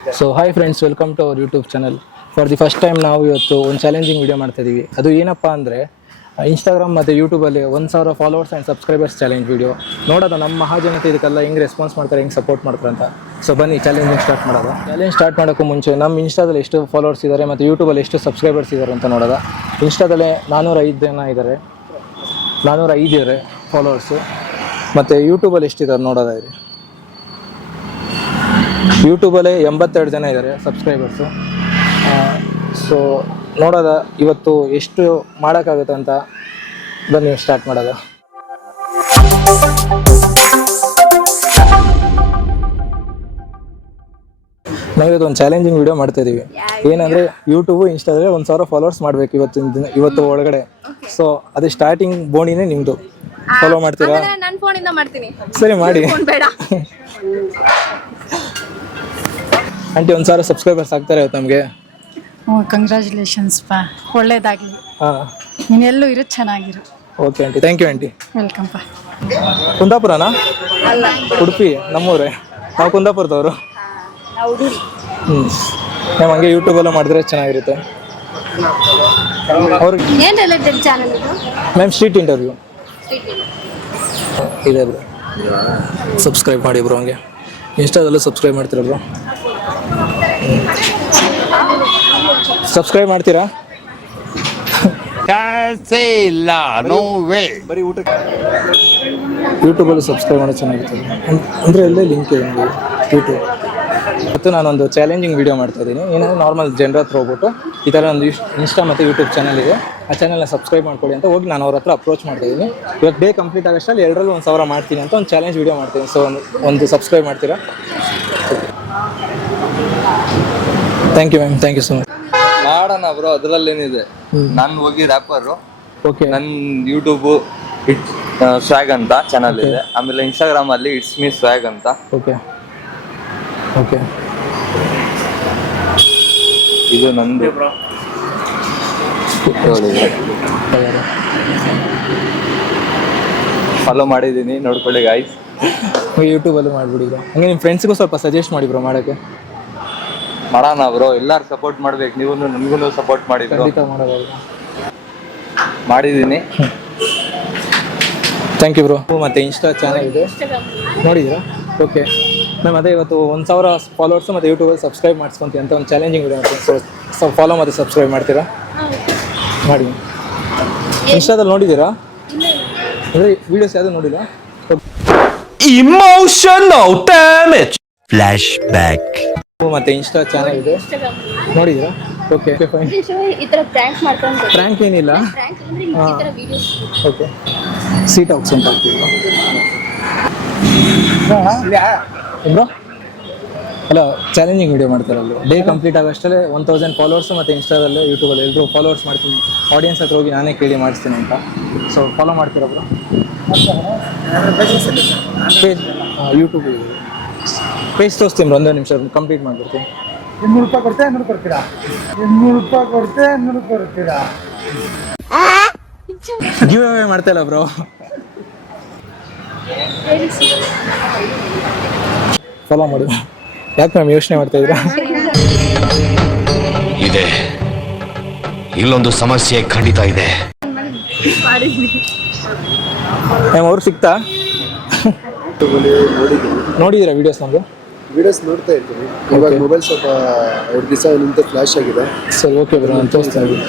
So hi friends, welcome to our YouTube channel. For the first time ನಾವು ಇವತ್ತು ಒಂದು challenging video ಮಾಡ್ತಾ ಇದ್ದೀವಿ. ಅದು ಏನಪ್ಪ ಅಂದರೆ ಇನ್ಸ್ಟಾಗ್ರಾಮ್ ಮತ್ತು ಯೂಟ್ಯೂಬಲ್ಲಿ 1,000 followers and subscribers challenge video ನೋಡೋದು. ನಮ್ಮ ಮಹಾಜನತೆ ಇದಕ್ಕೆಲ್ಲ ಹೆಂಗೆ ರೆಸ್ಪಾನ್ಸ್ ಮಾಡ್ತಾರೆ, ಹೆಂಗೆ ಸಪೋರ್ಟ್ ಮಾಡ್ತಾರೆ ಅಂತ. ಸೊ ಬನ್ನಿ ಚಾಲೆಂಜಿಂಗ್ ಸ್ಟಾರ್ಟ್ ಮಾಡೋದು. ಚಾಲೆಂಜ್ ಸ್ಟಾರ್ಟ್ ಮಾಡೋಕ್ಕೂ ಮುಂಚೆ ನಮ್ಮ ಇನ್ಸ್ಟಾದಲ್ಲಿ ಎಷ್ಟು ಫಾಲೋವರ್ಸ್ ಇದ್ದಾರೆ ಮತ್ತು ಯೂಟ್ಯೂಬಲ್ಲಿ ಎಷ್ಟು ಸಬ್ಸ್ಕ್ರೈಬರ್ಸ್ ಇದ್ದಾರೆ ಅಂತ ನೋಡೋದು. ಇನ್ಸ್ಟಾದಲ್ಲಿ 405 ಜನ ಇದ್ದಾರೆ, 405 ಇದ್ದಾರೆ ಫಾಲೋವರ್ಸು. ಮತ್ತು ಯೂಟ್ಯೂಬಲ್ಲಿ ಎಷ್ಟಿದ್ದಾರೆ ನೋಡೋದ ಇರಿ. ಯೂಟ್ಯೂಬಲ್ಲೇ 82 ಜನ ಇದ್ದಾರೆ ಸಬ್ಸ್ಕ್ರೈಬರ್ಸು. ಸೊ ನೋಡೋದ ಇವತ್ತು ಎಷ್ಟು ಮಾಡೋಕ್ಕಾಗುತ್ತೆ ಅಂತ. ಬನ್ನಿ ಸ್ಟಾರ್ಟ್ ಮಾಡೋದು. ನಾವಿವತ್ತು ಒಂದು ಚಾಲೆಂಜಿಂಗ್ ವಿಡಿಯೋ ಮಾಡ್ತಾ ಇದ್ದೀವಿ. ಏನಂದರೆ ಯೂಟ್ಯೂಬು ಇನ್ಸ್ಟಾದಲ್ಲಿ 1,000 ಫಾಲೋವರ್ಸ್ ಮಾಡಬೇಕು ಇವತ್ತು ಒಳಗಡೆ. ಸೊ ಅದು ಸ್ಟಾರ್ಟಿಂಗ್ ಬೋಣಿನೇ ನಿಮ್ಮದು. ಫಾಲೋ ಮಾಡ್ತೀರಾ? ಸರಿ ಮಾಡಿ. ಆಂಟಿ 1,000 ಸಬ್ಸ್ಕ್ರೈಬರ್ಸ್ ಆಗ್ತಾರೆ ಇವತ್ತು ನಮಗೆ. ಕಂಗ್ರ್ಯಾಚುಲೇಷನ್ಸ್ ಪಾ, ಒಳ್ಳೇದಾಗಲಿ. ನೀನು ಎಲ್ಲೂ ಇರು, ಚೆನ್ನಾಗಿರು. Okay aunty, thank you aunty. Welcome ಪಾ. ಕುಂದಾಪುರನಾ? ಉಡುಪಿ ನಮ್ಮೂರೇ, ನಾವು ಕುಂದಾಪುರದವರು. ನಾವು ಹಂಗೆ ಯೂಟ್ಯೂಬಲ್ಲೂ ಮಾಡಿದ್ರೆ ಚೆನ್ನಾಗಿರುತ್ತೆ. ಅವ್ರಿಗೆ ಮ್ಯಾಮ್ ಸ್ಟ್ರೀಟ್ ಇಂಟರ್ವ್ಯೂ ಇದೆ ಬ್ರೋ. ಸಬ್ಸ್ಕ್ರೈಬ್ ಮಾಡಿ ಬ್ರೋ. ಹಂಗೆ ಇನ್ಸ್ಟಾದಲ್ಲೂ ಸಬ್ಸ್ಕ್ರೈಬ್ ಮಾಡ್ತೀರಾ ಬ್ರೋ? ಸಬ್ಸ್ಕ್ರೈಬ್ ಮಾಡ್ತೀರಾ? ಇಲ್ಲ, ನೋ ವೇ. ಬರೀ ಊಟಕ್ಕೆ ಯೂಟ್ಯೂಬಲ್ಲಿ ಸಬ್ಸ್ಕ್ರೈಬ್ ಮಾಡೋದು ಚೆನ್ನಾಗಿರ್ತದೆ ಅಂದರೆ ಎಲ್ಲೇ ಲಿಂಕ್ ಇದೆ ನೋಡಿ ಯೂಟ್ಯೂಬ್. ಮತ್ತು ನಾನೊಂದು ಚಾಲೆಂಜಿಂಗ್ ವಿಡಿಯೋ ಮಾಡ್ತಾ ಇದ್ದೀನಿ. ಏನಂದರೆ ನಾರ್ಮಲ್ ಜನರ ಹತ್ರ ಹೋಗ್ಬಿಟ್ಟು ಈ ಥರ ಒಂದು ಇನ್ಸ್ಟಾ ಮತ್ತು ಯೂಟ್ಯೂಬ್ ಚಾನಲ್ ಇದೆ, ಆ ಚಾನಲ್ನ ಸಬ್ಸ್ಕ್ರೈಬ್ ಮಾಡ್ಕೊಳ್ಳಿ ಅಂತ ಹೋಗಿ ನಾನು ಅವ್ರ ಹತ್ರ ಅಪ್ರೋಚ್ ಮಾಡ್ತಾಯಿದ್ದೀನಿ. ಇವತ್ತು ಡೇ ಕಂಪ್ಲೀಟ್ ಆಗೋಷ್ಟರಲ್ಲಿ 2ರಲ್ಲಿ 1,000 ಮಾಡ್ತೀನಿ ಅಂತ ಒಂದು ಚಾಲೆಂಜ್ ವಿಡಿಯೋ ಮಾಡ್ತೀನಿ. ಸೊ ಒಂದು ಸಬ್ಸ್ಕ್ರೈಬ್ ಮಾಡ್ತೀರಾ? Thank you ma'am, thank you so much. ಮಾಡೋಣ ಬ್ರೋ, ಅದರಲ್ಲೇನಿದೆ. ನಾನು ಹೋಗಿ ರ್ಯಾಪರು. ಓಕೆ. ನನ್ನ ಯೂಟ್ಯೂಬು ಸ್ವ್ಯಾಗ್ ಅಂತ ಚಾನಲ್ ಇದೆ. ಆಮೇಲೆ ಇನ್ಸ್ಟಾಗ್ರಾಮ್ ಅಲ್ಲಿ ಇಟ್ಸ್ ಮೀ ಸ್ವ್ಯಾಗ್ ಅಂತ. Okay okay. ಇದು ನಂದು. ಫಾಲೋ ಮಾಡಿದ್ದೀನಿ, ನೋಡ್ಕೊಳ್ಳಿ ಗಾಯ್ಸ್. ಯೂಟ್ಯೂಬಲ್ಲೂ ಮಾಡಿಬಿಡಿ ಬ್ರೋ. ಹಂಗೆ ನಿಮ್ಮ ಫ್ರೆಂಡ್ಸ್ಗೂ ಸ್ವಲ್ಪ ಸಜೆಸ್ಟ್ ಮಾಡಿ ಬ್ರೋ ಮಾಡೋಕ್ಕೆ. ಮಾಡೋಣ ಬ್ರೋ, ಎಲ್ಲರೂ ಸಪೋರ್ಟ್ ಮಾಡ್ಬೇಕು. ನೀವು ನಮಗೂ ಸಪೋರ್ಟ್ ಮಾಡಿ ಬ್ರೋ. ಖಂಡಿತ ಮಾಡೋದು. ಮಾಡಿದ್ದೀನಿ. Thank you bro. ಮತ್ತು ಇನ್ಸ್ಟಾ ಚಾನಲ್ ಇದೆ, ನೋಡಿದ್ದೀರಾ? ಓಕೆ ಮ್ಯಾಮ್, ಅದೇ ಇವತ್ತು 1,000 ಫಾಲೋವರ್ಸು ಮತ್ತು ಯೂಟ್ಯೂಬಲ್ಲಿ ಸಬ್ಸ್ಕ್ರೈಬ್ ಮಾಡಿಸ್ಕೊಂತೀವಿ ಅಂತ ಒಂದು ಚಾಲೆಂಜಿಂಗ್ ವಿಡಿಯೋ ಮಾಡ್ತೀನಿ. ಸೊ ಫಾಲೋ ಮತ್ತು ಸಬ್ಸ್ಕ್ರೈಬ್ ಮಾಡ್ತೀರಾ? ಮಾಡಿ. ಇನ್ಸ್ಟಾದಲ್ಲಿ ನೋಡಿದ್ದೀರಾ? ಅಂದರೆ ವೀಡಿಯೋಸ್ ಯಾವುದು ನೋಡಿಲ್ಲ? Emotional damage. Flashback. ಮತ್ತು ಇನ್ಸ್ಟಾ ಚಾನಲ್ ಇದೆ, ನೋಡಿದ್ದೀರಾ? Okay fine. ಪ್ರ್ಯಾಂಕ್ ಏನಿಲ್ಲ. ಓಕೆ. ಸೀಟ್ ಟಾಕ್ಸ್ ಅಂತ ಹಾಕ್ತೀವಿ ಬ್ರೋ. ಅಲ್ಲ, ಚಾಲೆಂಜಿಂಗ್ ವಿಡಿಯೋ ಮಾಡ್ತಾರಲ್ಲ, ಡೇ ಕಂಪ್ಲೀಟ್ ಆಗೋಷ್ಟಲ್ಲೇ 1,000 ಫಾಲೋವರ್ಸು ಮತ್ತು ಇನ್ಸ್ಟಾದಲ್ಲಿ ಯೂಟ್ಯೂಬಲ್ಲಿ ಎಲ್ಲರೂ ಫಾಲೋವರ್ಸ್ ಮಾಡ್ತೀನಿ. ಆಡಿಯನ್ಸ್ ಹತ್ರ ಹೋಗಿ ನಾನೇ ಕೇಳಿ ಮಾಡಿಸ್ತೀನಿ ಅಂತ. ಸೊ ಫಾಲೋ ಮಾಡ್ತೀರಾ ಬ್ರೋ? ಪೇಜ್ ಯೂಟ್ಯೂಬ್ ಪೇಜ್ ತೋರಿಸ್ತೀನಿ ಬ್ರೋ, 1 ನಿಮಿಷ ಕಂಪ್ಲೀಟ್ ಮಾಡಿಬಿಡ್ತೀನಿ. 200 ರೂಪಾಯಿ ಕೊಡ್ತೆ 200 ಕೊಡ್ತೀರಾ? 200 ರೂಪಾಯಿ ಕೊಡ್ತೆ 200 ಕೊಡ್ತೀರಾ? ಗಿವ್ ಅವೇ ಮಾಡ್ತಾ ಇಲ್ಲ ಬ್ರೋ. ಫಾಲೋ ಮಾಡಿ. ಯಾಕೆ ಮ್ಯಾಮ್ ಯೋಚನೆ ಮಾಡ್ತಾ ಇದ್ದೀರಾ? ಇದೆ, ಇಲ್ಲೊಂದು ಸಮಸ್ಯೆ ಖಂಡಿತ ಇದೆ. ಮ್ಯಾಮ್ ಅವ್ರು ಸಿಗ್ತಾ ನೋಡಿದ್ದೀರಾ ವೀಡಿಯೋಸ್? ನಮ್ಮದು ವಿಡಿಯೋಸ್ ನೋಡ್ತಾ ಇರ್ತೀನಿ. ಇವಾಗ ಮೊಬೈಲ್ ಸ್ವಲ್ಪ 2 ದಿವಸ ನಿಂತು ಫ್ಲಾಶ್ ಆಗಿದೆ. ಸರಿ ಓಕೆ ಬ್ರೋ, ನಾನು ತೋರಿಸ್ತಾ ಇದ್ದೀನಿ.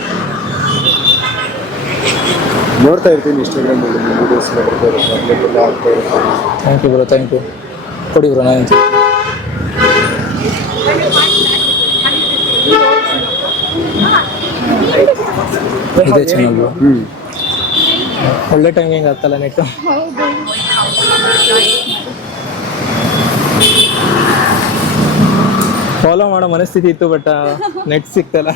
ನೋಡ್ತಾ ಇರ್ತೀನಿ ಇನ್ಸ್ಟಾಗ್ರಾಮಲ್ಲಿ ವಿಡಿಯೋಸ್ ಬರ್ತಾ ಇರುತ್ತೆ. Thank you bro, thank you. ಕೊಡಿ ಬ್ರೋ, ನಾನು ಇದೇ ಚಾನಲ್ ಬ್ರೋ. ಒಳ್ಳೆ ಟೈಮ್ ಹೆಂಗೆ ಆಗ್ತಲ್ಲ ನೆಟ್ಟು. ಫಾಲೋ ಮಾಡೋ ಮನಸ್ಥಿತಿ ಇತ್ತು, ಬಟ್ ನೆಟ್ ಸಿಕ್ತಲ್ಲ.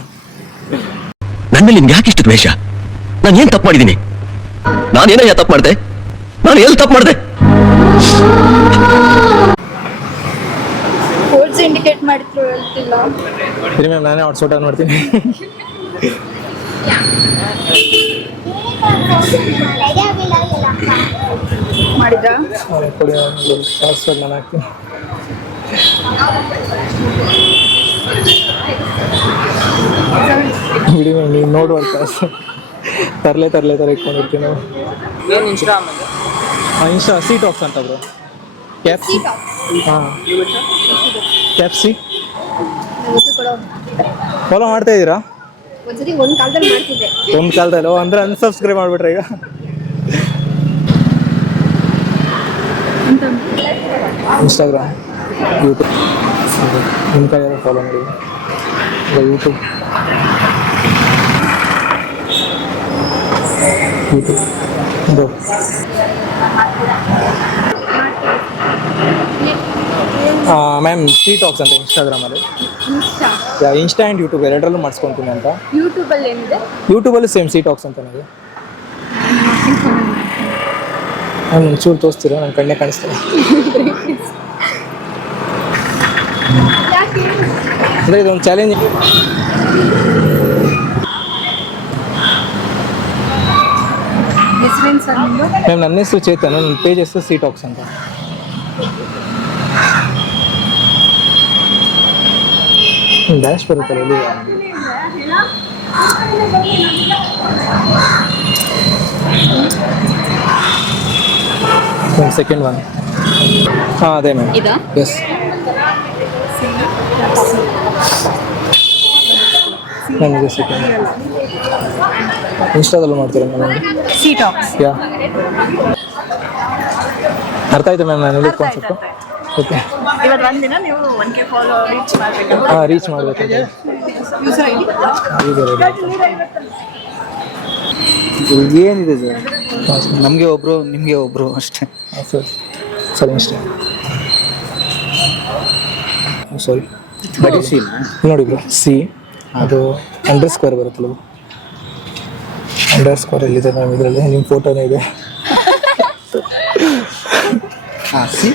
ನನ್ನ ಮೇಲೆ ನಿಮ್ಗೆ ಯಾಕೆ ಇಷ್ಟು ದ್ವೇಷ? ನಾನು ಏನ್ ತಪ್ಪು ಮಾಡಿದ್ದೀನಿ? ನಾನೇನಯ್ಯ ತಪ್ಪು ಮಾಡಿದೆ? ನಾನು ಎಲ್ಲಿ ತಪ್ಪು ಮಾಡಿದೆ? ಕೋಡ್ಸ್ ಇಂಡಿಕೇಟ್ ಮಾಡಿದ್ರು ಹೇಳ್ತಿಲ್ಲ. ಸರಿ ಮ್ಯಾಮ್, ನಾನೇ ವಾಟ್ಸ್ಆಪ್ ಆನ್ ಮಾಡ್ತೀನಿ. ಮಾಡಿದ್ರಾ? ಕೊಡಿ, ನಾನು ಹಾಕ್ತೀನಿ. ಬಿಡಿ ಮ್ಯಾಮ್, ನೀವು ನೋಡುವ ತರಲೆ ಥರ ಇಟ್ಕೊಂಡಿರ್ತೀವಿ ನಾವು. ಇನ್ಸ್ಟಾ ಸಿ ಟಾಕ್ಸ್ ಅಂತ ಬ್ರೋ. ಕ್ಯಾಪ್ಸಿ ಹಾಂ, ಕ್ಯಾಪ್ಸಿ ಫಾಲೋ ಮಾಡ್ತಾ ಇದ್ದೀರಾ? ಒಂದ್ಸತಿ ಒಂದ್ ಕಾಲದಲ್ಲಿ ಮಾಡ್ತಿದ್ದೆ. ಒಂದು ಕಾಲದಲ್ಲೋ ಅಂದರೆ ಅನ್ಸಬ್ಸ್ಕ್ರೈಬ್ ಮಾಡಿಬಿಟ್ರೆ ಈಗ. ಇನ್ಸ್ಟಾಗ್ರಾಮ್, ಯೂಟ್ಯೂಬ್, ನಿಮ್ಮ ಕೈ ಯಾರು ಫಾಲೋ ಮಾಡಿ. ಯೂಟ್ಯೂಬ್ ಇದು ಮ್ಯಾಮ್ ಸಿ ಟಾಕ್ಸ್ ಅಂತ ಇನ್ಸ್ಟಾಗ್ರಾಮಲ್ಲಿ. ಇನ್ಸ್ಟಾ ಆ್ಯಂಡ್ ಯೂಟ್ಯೂಬ್ ಎರಡರಲ್ಲೂ ಮಾಡಿಸ್ಕೊತೀನಿ ಅಂತ. ಯೂಟ್ಯೂಬ್ ಅಲ್ಲಿ ಏನಿದೆ? ಯೂಟ್ಯೂಬಲ್ಲಿ ಸೇಮ್ ಸಿ ಟಾಕ್ಸ್ ಅಂತಲೇ ಇದೆ. ನಾನು ಒಂಚೂರು ತೋರಿಸ್ತೀರಾ? ನನ್ನ ಕಣ್ಣೇ ಕಾಣಿಸ್ತಾರೆ. ಅಂದರೆ ಇದೊಂದು ಚಾಲೆಂಜ್. ಹೆಸರೇನು ಸರ್ ನಿಮ್ಮದು? ಮ್ಯಾಮ್ ನನ್ನ ಹೆಸರು ಚೇತನ್, ನನ್ನ ಪೇಜ್ ಹೆಸರು ಸಿ ಟಾಕ್ಸ್ ಅಂತ. ಡ್ಯಾಶ್ ಬರುತ್ತಲ್ಲ ಇಲ್ಲಿ. Second one. ಹಾಂ ಅದೇ ಮ್ಯಾಮ್. ಎಸ್ ಮ್ಯಾಮ್, ಇದೆ ಸೆಕೆಂಡ್. ಇನ್ಸ್ಟಾದಲ್ಲೂ ಮಾಡ್ತೀರಾ ಮ್ಯಾಮ್? C tax. ಯಾ, ಅರ್ಥ ಆಯ್ತು ಮ್ಯಾಮ್. ನಾನು ಹೇಳಿದ ಕಾನ್ಸೆಪ್ಟು. ಓಕೆ, ಇವತ್ತು ಒಂದಿನ ನೀವು 1K ಫಾಲೋ ರೀಚ್ ಮಾಡಬೇಕು. ಹಾಂ, ರೀಚ್ ಮಾಡಬೇಕಂತ. ಏನಿದೆ ಸರ್, ನಮಗೆ ಒಬ್ರು ನಿಮಗೆ ಒಬ್ರು ಅಷ್ಟೇ. ಹಾಂ ಸರ್, ಸರಿ ಇನ್ಸ್ಟಾ. ಸಾರಿ, ಬರೀ ಸಿ ನೋಡಿ ಬ್ರೋ, ಸಿ ಅದು ಅಂಡರ್ ಸ್ಕ್ವೇರ್ ಬರುತ್ತಲ್ಲ, ಅಂಡರ್ ಸ್ಕ್ವೇರ್ ಎಲ್ಲಿದೆ ಮ್ಯಾಮ್? ಇದರಲ್ಲಿ ನಿಮ್ಮ ಫೋಟೋನೇ ಇದೆ. ಹಾಂ, ಸಿ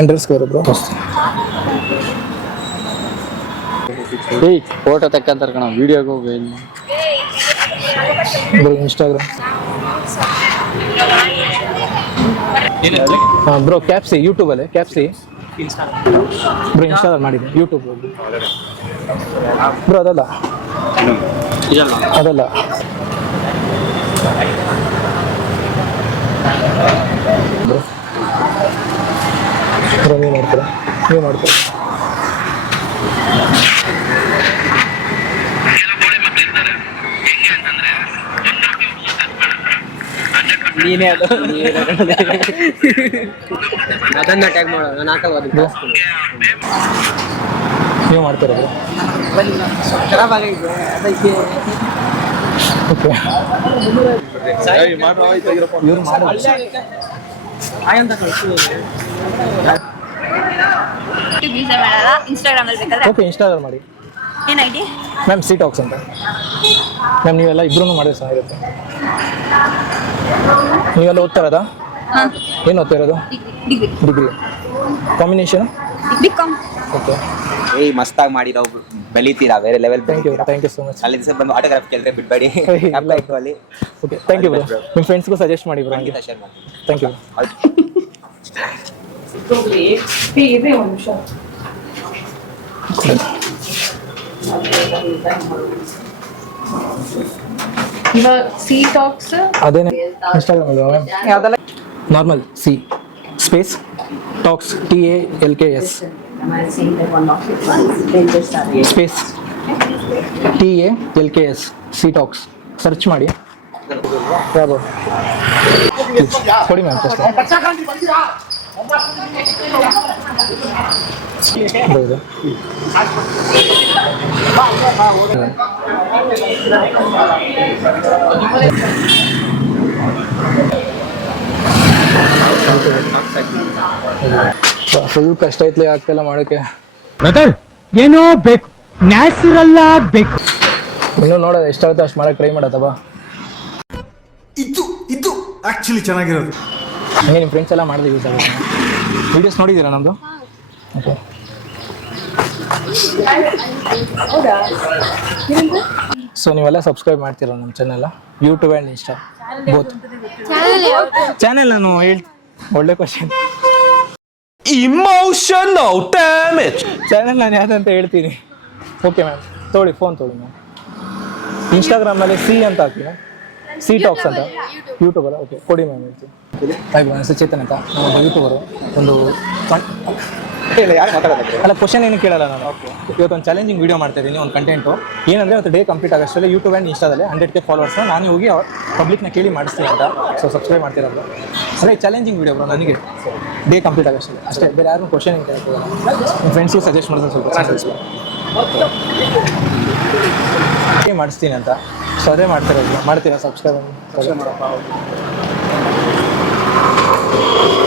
ಅಂಡರ್ ಸ್ಕ್ವೇರ್ ಬ್ರೋ. ಏಯ್ ಫೋಟೋ ತಕ್ಕಂತಾರೆ ಕಣ, ವೀಡಿಯೋಗೆ ಹೋಗಿ ಬ್ರೋ ಇನ್ಸ್ಟಾಗ್ರಾಮ್. ಹಾಂ ಬ್ರೋ, ಕ್ಯಾಪ್ಸಿ ಯೂಟ್ಯೂಬಲ್ಲೇ ಕ್ಯಾಪ್ಸಿ ಬ್ರೋ. ಇನ್ಸ್ಟಾದಲ್ಲಿ ಮಾಡಿದೆ, ಯೂಟ್ಯೂಬ್ ಬ್ರೋ. ಅದಲ್ಲ ಅದಲ್ಲ ಬ್ರೋ. ಬ್ರೋ ನೀವು ಮಾಡ್ತೀರಾ? ನೀವು ಮಾಡ್ತೀರಾ? ನೀನೇ ಅದು ಅದನ್ನ ಟ್ಯಾಗ್ ಮಾಡೋ, ನಾನು ಹಾಕಲ್ಲ ಅದು. ನೀವು ಮಾಡ್ತೀರಾ ಬ್ರೋ? ಓಕೆ, ಇವ್ರು ಮಾಡೋದು. ಯೂಟ್ಯೂಬ್ ಯೂಸ್ ಮಾಡಲ್ಲ, ಇನ್ಸ್ಟಾಗ್ರಾಮ್ ಅಲ್ಲಿ ಬೇಕಾದ್ರೆ. ಓಕೆ, ಇನ್ಸ್ಟಾಗ್ರಾಮ್ ಮಾಡಿ ಏನ್ ಐಡಿ? ಮ್ಯಾಮ್ ಸಿ ಟಾಕ್ಸ್ ಅಂತ. ಮ್ಯಾಮ್ ನೀವೆಲ್ಲ ಇಬ್ರು ಮಾಡಿದ್ರೆ ಚೆನ್ನಾಗಿರುತ್ತೆ. ನೀವೆಲ್ಲ ಓದ್ತಾ ಇರೋದಾ? ಏನು ಓದ್ತಾ ಇರೋದು? Degree. Degree. Combination BCom. Okay, ಏಯ್ ಮಸ್ತಾಗಿ ಮಾಡಿರೋ, ಬೆಳಿತೀರಾ ಬೇರೆ level. Thank you so much. ಅಲ್ಲಿ ದಿವಸ ಬಂದು ಆಟೋಗ್ರಾಫ್ ಕೇಳಿದ್ರೆ ಬಿಡ್ಬೇಡಿ. ಅಲ್ಲಿ ಓಕೆ, ಥ್ಯಾಂಕ್ ಯು ಬ್ರೋ. ನಿಮ್ಮ ಫ್ರೆಂಡ್ಸ್ಗೂ ಸಜೆಸ್ಟ್ ಮಾಡಿ ಬ್ರೋ. ಹಂಗೆ ಶೇರ್ ಮಾಡಿ. Thank you. ಇವಾಗ ಸಿ ಟಾಕ್ಸ್ ಅದೇನೆ ಇನ್ಸ್ಟಾಗ್ರಾಮ್ ಅಲ್ವಾ ಮ್ಯಾಮ್? ಯಾವ್ದಲ್ಲ normal C space talks, TALKS space TALKS C talks search ಮಾಡಿ. ಯಾವ ಕೊಡಿ ಮ್ಯಾಮ್ ಫಸ್ಟ್. ಹೌದು, ಫುಲ್ ಕಷ್ಟ ಐತ್ಲಿ, ಆಗ್ತಿಲ್ಲ ಮಾಡೋಕ್ಕೆ. ಏನೋ ಬೇಕು, ನ್ಯಾಚುರಲ್ ಆಗ್ಬೇಕು. ಇನ್ನೂ ನೋಡೋದು ಎಷ್ಟಾಗುತ್ತೆ ಅಷ್ಟು ಮಾಡೋಕ್ಕೆ ಟ್ರೈ ಮಾಡತ್ತವ. ಇದು ಆಕ್ಚುಲಿ ಚೆನ್ನಾಗಿರೋದು. ಹಂಗೆ ನಿಮ್ಮ ಫ್ರೆಂಡ್ಸ್ ಎಲ್ಲ ಮಾಡಿದ್ರೆ ಯೂಸ್ ಆಗುತ್ತೆ. ವೀಡಿಯೋಸ್ ನೋಡಿದ್ದೀರಾ ನಮ್ಮದು? ಓಕೆ, ಸೊ ನೀವೆಲ್ಲ ಸಬ್ಸ್ಕ್ರೈಬ್ ಮಾಡ್ತೀರಾ ನಮ್ಮ channel, YouTube and insta both? Channel ನಾನು ಒಳ್ಳೆ ಕ್ವಶನ್. Emotional damage. ಚಾನೆಲ್ ನಾನು ಯಾವ್ದಂತ ಹೇಳ್ತೀನಿ. ಓಕೆ ಮ್ಯಾಮ್, ತೊಗೊಳ್ಳಿ, ಫೋನ್ ತೊಗೊಳ್ಳಿ ಮ್ಯಾಮ್. ಇನ್ಸ್ಟಾಗ್ರಾಮಲ್ಲಿ ಸಿ ಅಂತ ಹಾಕಿ, ಸಿ ಟಾಕ್ಸ್ ಅಂತ. ಯೂಟ್ಯೂಬಲ್ಲ? ಓಕೆ, ಕೊಡಿ ಮ್ಯಾಮ್ ಹೇಳ್ತೀನಿ. ಹಾಯ್, ನನ್ನ ಹೆಸರು ಚೇತನ್ ಅಂತ, ನಾನು ಯೂಟ್ಯೂಬರು. ಒಂದು ಯಾರು ಮಾತಾಡೋದು? ಅಲ್ಲ, ಕ್ವಶನ್ ಏನು ಕೇಳಲ್ಲ ನಾನು. ಇವತ್ತೊಂದು ಚಾಲೆಂಜಿಂಗ್ ವೀಡಿಯೋ ಮಾಡ್ತಾ ಇದ್ದೀನಿ, ಒಂದು ಕಂಟೆಂಟು. ಏನಂದರೆ ಇವತ್ತು ಡೇ ಕಂಪ್ಲೀಟ್ ಆಗೋಷ್ಟರಲ್ಲಿ ಯೂಟ್ಯೂಬ್ ಆ್ಯಂಡ್ ಇನ್ಸ್ಟಾದಲ್ಲಿ 100K ಫಾಲೋವರ್ಸ್ನ ನಾನು ಹೋಗಿ ಪಬ್ಲಿಕ್ನ ಕೇಳಿ ಮಾಡಿಸ್ತೀನಿ ಅಂತ. ಸೊ ಸಬ್ಸ್ಕ್ರೈಬ್ ಮಾಡ್ತಿರೋದು ಅದೇ ಚಾಲೆಂಜಿಂಗ್ ವೀಡಿಯೋ ಬ್ರೋ, ನನಗೆ ಡೇ ಕಂಪ್ಲೀಟ್ ಆಗೋಷ್ಟರಲ್ಲಿ ಅಷ್ಟೇ. ಬೇರೆ ಯಾರು ಕ್ವಶನ್ ಏನು ಕೇಳ್ಬೋದು, ನಿಮ್ಮ ಫ್ರೆಂಡ್ಸ್ಗೂ ಸಜೆಸ್ಟ್ ಮಾಡಿದ್ರೆ ಸ್ವಲ್ಪ ಮಾಡಿಸ್ತೀನಿ ಅಂತ. ಸೊ ಅದೇ ಮಾಡ್ತಿರೋದು. ಮಾಡ್ತೀರಾ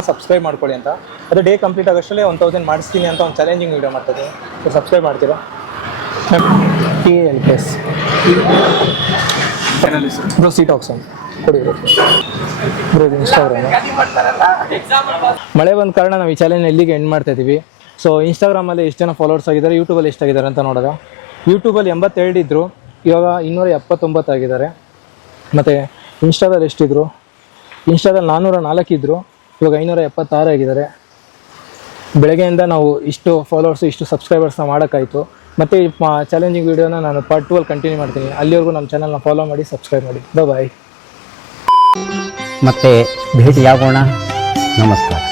ಸಬ್ಸ್ಕ್ರೈಬ್ ಮಾಡ್ಕೊಳ್ಳಿ ಅಂತ. ಅದು ಡೇ ಕಂಪ್ಲೀಟ್ ಆಗೋಷ್ಟರಲ್ಲಿ 1000 ಮಾಡಿಸ್ತೀನಿ ಅಂತ ಒಂದು ಚಾಲೆಂಜಿಂಗ್ ವೀಡಿಯೋ ಮಾಡ್ತಿದ್ದೀನಿ. ಸೊ ಸಬ್ಸ್ಕ್ರೈಬ್ ಮಾಡ್ತೀರಾ? TALKS ಬ್ರೋ, ಸಿ ಟಾಕ್ಸ್ ಅಂತ ಕೊಡಿ ಬ್ರೋ. ಇದು ಇನ್ಸ್ಟಾಗ್ರಾಮ್. ಮಳೆ ಬಂದ ಕಾರಣ ನಾವು ಈ ಚಾಲೆಂಜ್ ಎಲ್ಲಿಗೆ ಎಂಡ್ ಮಾಡ್ತಾ ಇದ್ದೀವಿ. ಸೊ ಇನ್ಸ್ಟಾಗ್ರಾಮಲ್ಲಿ ಎಷ್ಟು ಜನ ಫಾಲೋವರ್ಸ್ ಆಗಿದ್ದಾರೆ, ಯೂಟ್ಯೂಬಲ್ಲಿ ಎಷ್ಟಾಗಿದ್ದಾರೆ ಅಂತ ನೋಡೋದು. ಯೂಟ್ಯೂಬಲ್ಲಿ 82 ಇದ್ದರು, ಇವಾಗ 279 ಆಗಿದ್ದಾರೆ. ಮತ್ತು ಇನ್ಸ್ಟಾದಲ್ಲಿ ಎಷ್ಟಿದ್ರು? ಇನ್ಸ್ಟಾದಲ್ಲಿ 404 ಇದ್ದರು, ಇವಾಗ 576 ಆಗಿದ್ದಾರೆ. ಬೆಳಗ್ಗೆಯಿಂದ ನಾವು ಇಷ್ಟು ಫಾಲೋವರ್ಸು, ಇಷ್ಟು ಸಬ್ಸ್ಕ್ರೈಬರ್ಸ್ನ ಮಾಡೋಕ್ಕಾಯಿತು. ಮತ್ತು ಈ ಚಾಲೆಂಜಿಂಗ್ ವೀಡಿಯೋನ ನಾನು ಪಾರ್ಟ್ 2 ಕಂಟಿನ್ಯೂ ಮಾಡ್ತೀನಿ. ಅಲ್ಲಿವರೆಗೂ ನಮ್ಮ ಚಾನಲ್ನ ಫಾಲೋ ಮಾಡಿ, ಸಬ್ಸ್ಕ್ರೈಬ್ ಮಾಡಿ. ಬಾಯ್. ಮತ್ತೆ ಭೇಟಿಯಾಗೋಣ. ನಮಸ್ಕಾರ.